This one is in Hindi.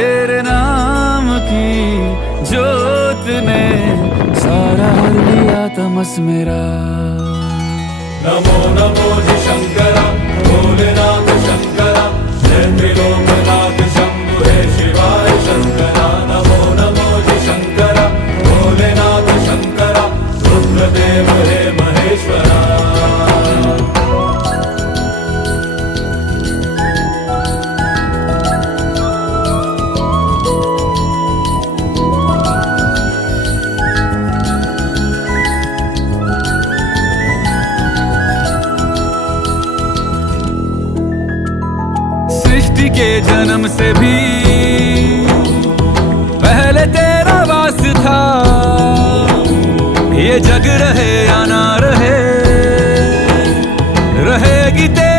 तेरे नाम की जोत ने सारा हर लिया तमस मेरा। नमो नमो जी शंकरा भोलेनाथ शंकरा जय त्रिलोकनाथ शंभु हे शिवाय शंकरा। नमो नमो जी शंकरा भोलेनाथ शंकरा रुद्रदेव हे महेश्वरा। सृष्टि के जन्म से भी पहले तेरा वास था। ये जग रहे या ना रहे, रहेगी तेरी